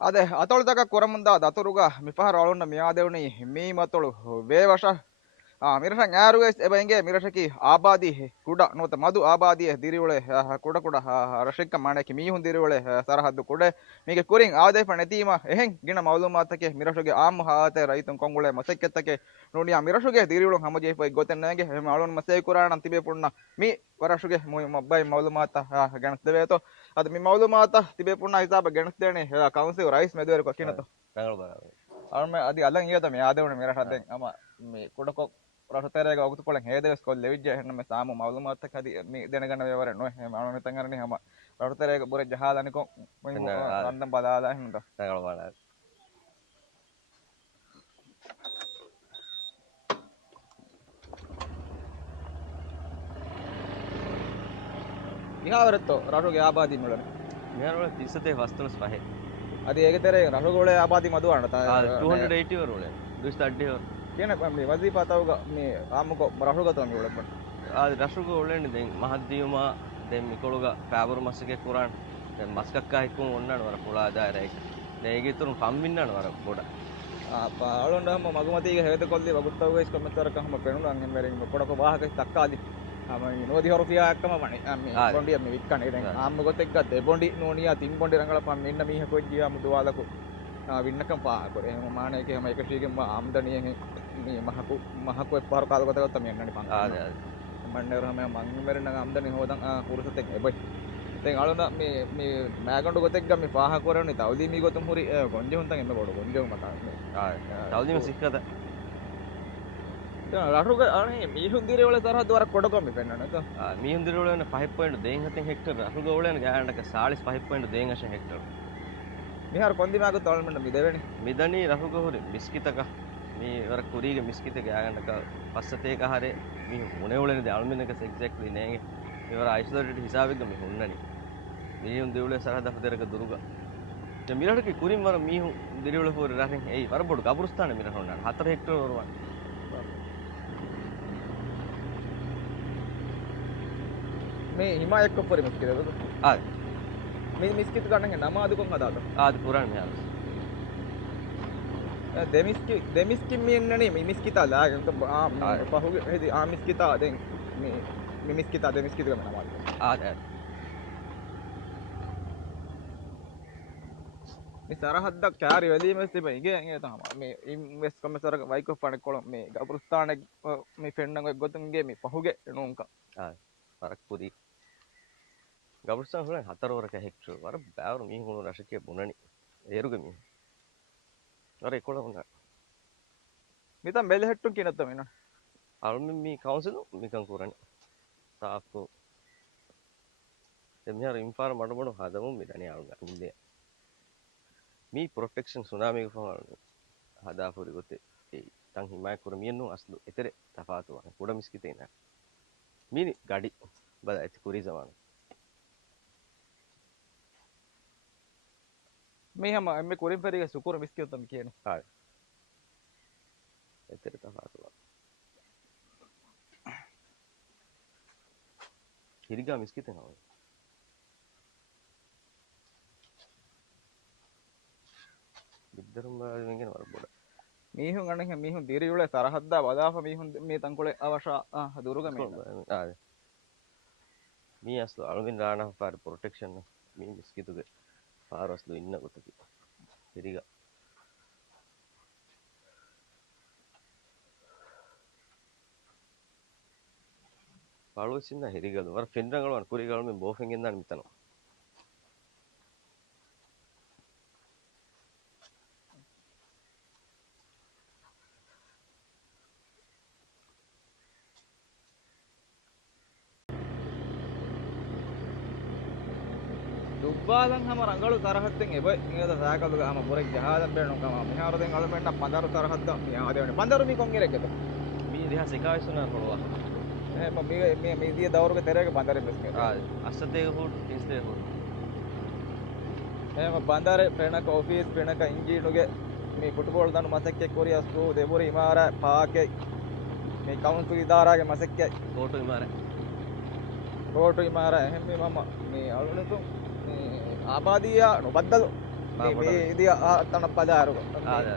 ಅದೇ ಅತೊಳ್ದಾಗ ಕೊರಮುಂದ ದತುರುಗ ಮಿಫಹರ ಅಳುನ್ನ ಮಿಯಾದೆವನಿ ಮೀ ಮತೊಳು ವೇವಶ ಮಿರಶಂ ಆರುವೆಸ್ ಎಬಂಗೆ ಮಿರಶಕಿ ಆಬಾದಿ ಕುಡ ನೋತ ಮದು ಆಬಾದಿ ದಿರಿವಳೆ ಕುಡ ಕುಡ ರಶಿಕ ಮಾಣೆಕಿ ಮೀಹುನ್ ದಿರಿವಳೆ ಸರಹದ್ದು ಕುಡೆ ಮೀಗೆ ಕುರಿಂ ಆದೇಫ ನೆತೀಮ ಎಹೆಂ ಗಿಣ ಮೌಲುಮಾತಕೆ ಮಿರಶುಗೆ ಆಮ್ ಹಾತೆ ರೈತುಂ ಕೊಂಗುಳೆ ಮಸಕ್ಕೆತ್ತಕೆ ನೋಡಿಯ ಮಿರಶುಗೆ ದಿರಿವಳು ಹಮಜೆ ಪೈ ಗೊತೆನ್ನಗೆ ಮಾಳುನ್ ಮಸೆ ಕುರಾಣ ತಿಬೆ ಪುಣ್ಣ ಮೀ ವರಶುಗೆ ಮೊಬ್ಬೈ ಮೌಲುಮಾತ ಗಣಸ್ ದೇವೇತೋ ಅದು ಮಿ ಮೌಲುಮಾತ ತಿಬೆ ಪುಣ್ಣ ಹಿಸಾಬ ಗಣಸ್ ದೇಣೆ ಕೌನ್ಸಿಲ್ ರೈಸ್ ಮೆದುವೆರು ಕೊಕಿನತು ಅವನ ಅದಿ ಅಲ್ಲಂ ಇಯತ ಮಿ ಆದೇವಣ ಮಿರಶದ್ದೆ ಅಮ ಮಿ ಕುಡಕೊ රටතරයක ඔකුතු කොළන් හේදවස් කොල් ලෙවිජ්ජ එහෙන්නම සාමු මවලුමාත්තක හදි මේ දෙනගන්න වේවර නො එහෙම අනුන මෙතන් අරනේ හැම රටතරයක බොර ජහාලනිකො මොයි රන්දම් බලාලා එහෙමද තකල බලා ඉහවරතෝ රටෝගේ ආබාදි මුලන මෙහරවල 30 වස්තුස් පහේ අද ඒකතරේ රටෝගෝලේ ආබාදි මදුවන්න 280 වරෝලේ 280 වර කියන මේ වදීපා තවග මේ ආමුක රටෝග තමයි උලප්පන් රටෝග උලෙන්නේ දැන් මහද්දීයුමා දැන් මිකොලුග පෑවරු මස්සගේ කුරාන් දැන් මස්කක්කා හිකුම් ඔන්නන වර පුලා දායරයි දැන් ඒකේ තුරු කම්මින්නන වර පොඩ පාලොන්ඩම මගමතීගේ හේත කොල්ලි වගුත්තවගේස් කොම්මතරක හැම පෙනුනන් එම්බරින් පොඩක ವಾಹಕ තක්කාදි ನೋದಿ ಹೊರಫಿಯಾ ಅಕ್ಕಮ ಮಣಿ ಅಮ್ಮಿ ಬೊಂಡಿ ಅಮ್ಮಿ ವಿಕ್ಕಣೆ ಇದಂಗ ಆಮ್ಮ ಗೊತ್ತೆಗ್ಗತ್ತೆ ಬೊಂಡಿ ನೋನಿಯಾ ತಿನ್ ಬೊಂಡಿ ರಂಗಳಪ್ಪ ಮಿನ್ನ ಮೀಹ ಕೊಜ್ಜಿ ಆಮ್ಮ ದುವಾಲಕು ವಿನ್ನಕಂ ಪಾ ಕೊರೆ ಹೆಮ ಮಾಣೆಕೆ ಹೆಮ ಏಕಶೀಗೆ ಆಮದನಿಯ ಮೀ ಮಹಕು ಎಪ್ಪಾರು ಕಾಲ ಗೊತ್ತಾಗತ್ತ ಮೀ ಅನ್ನಡಿ ಪಂಗ ಅದೇ ಮಣ್ಣೆರು ಹೆಮ ಮಂಗಮೆರಿನ ಆಮದನಿ ಹೋದಂ ಕುರುಸತೆ ಎಬೈ ತೆಂ ಅಳುನ ಮೀ ಮ್ಯಾಗಂಡು ಗೊತ್ತೆಗ್ಗ ಮೀ ಪಾಹ ಕೊರೆನಿ ತೌದಿ ಮೀ ಗೊತ್ತಂ ಹುರಿ ಗೊಂಜೆ ಹುಂತಂ ಎಮ್ಮೆ ಬೋಡು ಗೊಂಜೆ ಮತ ತೌದಿ ಮೀ ಸಿಕ್ಕದ රටුක මීහුන් දිරවල තරහ දවර කොටකොම පෙන්නනක මීහුන් දිරවල 5.2 හෙක්ටර් රටුක වල ගානක 45.2 හෙක්ටර් මිහාර කොන්දි මාග තොල්මන්න මිදෙවෙනි මිදනි රටුක හොරි මිස්කිතක මේ වර කුරීගේ මිස්කිතක ගානක පස්සතේක හරේ මී මොනේ වලනේ දල්මිනක එක්සැක්ට්ලි නෑගේ මේ වර අයිසොලේටඩ් හිසාවෙක මී හොන්නනි මීහුන් දිරවල සරහ දෆදරක දුරුග දැන් මිරටක කුරින් වර මීහුන් දිරවල හොරි රහින් ඒ වර බොඩ ගබුරුස්ථාන මිරට හොන්නන 4 හෙක්ටර් වරවන් මේ හිමා එක්ක පොරි මිස්කිතද ආ මේ මිස්කිත ගන්නගේ නම අදුකොන් හදාද ආද පුරාණ මෙහා දෙමිස්කි මියන්නනේ මේ මිස්කිතා ලාගෙන් පහුගේ හෙදි මිස්කිතා දැන් මේ මිස්කිතා දෙමිස්කිත ගම නම ආද මේ සරහද්දක් කාරි වැදීමස් තිබෙන ඉගේ ඉගේ තහම මේ ඉන්වෙස් කොමසර වයිකෝ පණ කොළ මේ ගබුරුස්ථාන මේ ෆෙන්නංග ගොතුන්ගේ මේ පහුගේ නෝන්ක ආ පරක් පුදී ගබුරුස්ථාන හොලන් 4 වරක හෙක්ටර් වර බෑවරු මීහුණු රශකේ බුණනි ඒරුගේ මී අර 11 හොඳ මිතම් බෙල හෙට්ටු කිනත්ත මෙන්න අල්මි මී කවුන්සිල් මිකන් කුරණි තාක්කෝ එම්හාර ඉන්ෆාර මඩමඩ හදමු මිදනි අල්ග ඉන්නේ මී ප්‍රොටෙක්ෂන් සුනාමි ගෆවල් හදා පුරි ගොතේ ඒ තන් හිමයි කුරමියන්නු අස්ලු එතරේ තෆාතු වන කුඩ මිස්කිතේ නා මීනි ගඩි බල ඇති කුරි සමාන මේ හැම එම්මේ කුරින් පෙරිගේ සුකුර මිස්කියොත් තම කියන්නේ හායි එතරේ තෆාතු වන හිරිගා මිස්කිතේ නෝ විද්දරුම් වලින් වර බොඩ මීහුන් අනේ මීහුන් දිරිවල සරහද්දා වදාප මීහුන් මේ තංකොලේ අවශ්‍ය දුරුග මේ ආ මී අස්ලු අලුමින් රාණ පාර ප්‍රොටෙක්ෂන් මී මිස්කිතුගේ පාරස්ලු ඉන්න කොටකි හිරිගා පාළුසින්න හිරිගලු වර ෆෙන්රංගල වර කුරිගල මේ බෝෆෙන් ගෙන්දාන මිතනවා දුබ්බාදන් හැම රංගලු තරහත්තෙන් එබයි නියද සාකලු හැම පොරෙක් ජහාදන් බේනු කම මිහාරදෙන් අලමෙන්න පඳරු තරහද්ද මියා ආදෙවනේ පඳරු මි කොන් ඉරෙක්කද මි දිහා සිකාවිසුනා පොළවා මේ දිය දවරුගේ තෙරේක පඳරෙ බස් කර අස්සතේ හොඩ් ඉස්තේ හොඩ් එහෙම පඳරේ පෙනක ඔෆිස් පෙනක ඉංජිනුගේ මේ ෆුට්බෝල් දනු මසක්කේ කොරියා ස්කූ දෙබොරි ඉමාර පාකේ මේ කවුන්සිල් ඉදාරාගේ මසක්කේ කෝටු ඉමාර එහෙම මම මේ අලුනතු ආබාදියා නොබද්දලු ఇది తన 16 అదే అదే